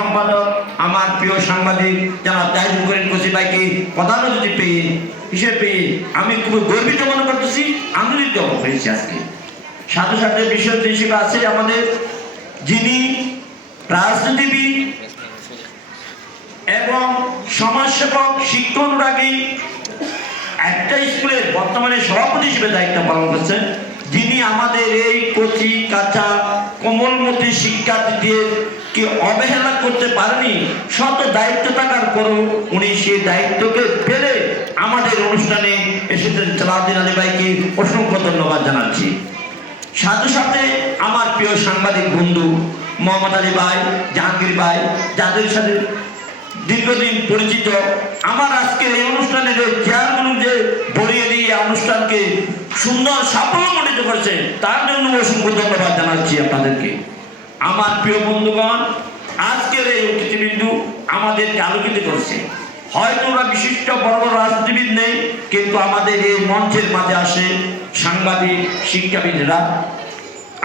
সম্পাদক আমার প্রিয় সাংবাদিক যারা তাইজুল করিম কচি ভাইকে প্রধান অতিথি হিসেবে আমি খুব গর্বিত মনে করতেছি, আনন্দিত হয়েছি আজকে। সাথে সাথে বিশেষ হিসেবে আছে আমাদের যিনি রাজনীতিবিদ এবং সমাজসেবক, শিক্ষা অনুরাগী, একটা স্কুলের বর্তমানে সভাপতি হিসেবে দায়িত্ব পালন করছেন, যিনি আমাদের এই কচি কাঁচা কোমলমতি শিক্ষার্থীদের কি অবহেলা করতে পারেনি, শত দায়িত্ব থাকার পরও উনি সেই দায়িত্বকে ফেলে আমাদের অনুষ্ঠানে এসেছেন। সালাউদ্দিন আলী ভাইকে অসংখ্য ধন্যবাদ জানাচ্ছি। সাথে সাথে আমার প্রিয় সাংবাদিক বন্ধু মোহাম্মদ আলী ভাই, জাহাঙ্গীর ভাই, যাদের সাথে দীর্ঘদিন পরিচিত, আমার আজকের এই অনুষ্ঠানের চেয়ারগুলো যে ভরিয়ে দিয়ে অনুষ্ঠানকে সুন্দর সাফল্যমণ্ডিত করেছে, তার জন্য অসংখ্য ধন্যবাদ জানাচ্ছি আপনাদেরকে। আমার প্রিয় বন্ধুগণ, আজকের এই অতিথিবৃন্দ আমাদেরকে আলোকিত করছে। হয়তো ওরা বিশিষ্ট বড় বড় রাজনীতিবিদ নেই, কিন্তু আমাদের এই মঞ্চের মাঝে আসে সাংবাদিক, শিক্ষাবিদরা।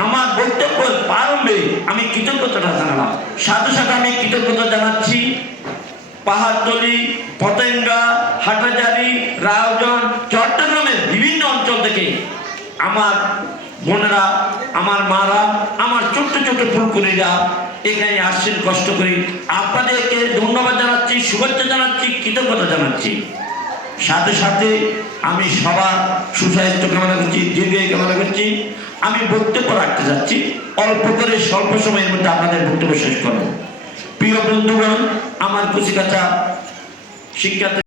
আমার বক্তব্যের প্রারম্ভে আমি কৃতজ্ঞতা জানালাম। সাথে সাথে আমি কৃতজ্ঞতা জানাচ্ছি পাহাড়তলি, পতেঙ্গা, হাটাজারি, রাউজান, চট্টগ্রামের বিভিন্ন অঞ্চল থেকে আমার বোনেরা, আমার মারা, আমার ছোট্ট ছোট্ট ফুলকুড়িরা এখানে আসছেন কষ্ট করে। আপনাদেরকে ধন্যবাদ জানাচ্ছি, শুভেচ্ছা জানাচ্ছি, কৃতজ্ঞতা জানাচ্ছি। সাথে সাথে আমি সবার সুস্বাস্থ্য কামনা করছি, দীর্ঘায়ু কামনা করছি। আমি বক্তব্য রাখতে যাচ্ছি, অল্প করে স্বল্প সময়ের মধ্যে আপনাদের বক্তব্য শেষ করব। প্রিয় বন্ধুগণ, আমার কচিকাঁচা শিক্ষার্থী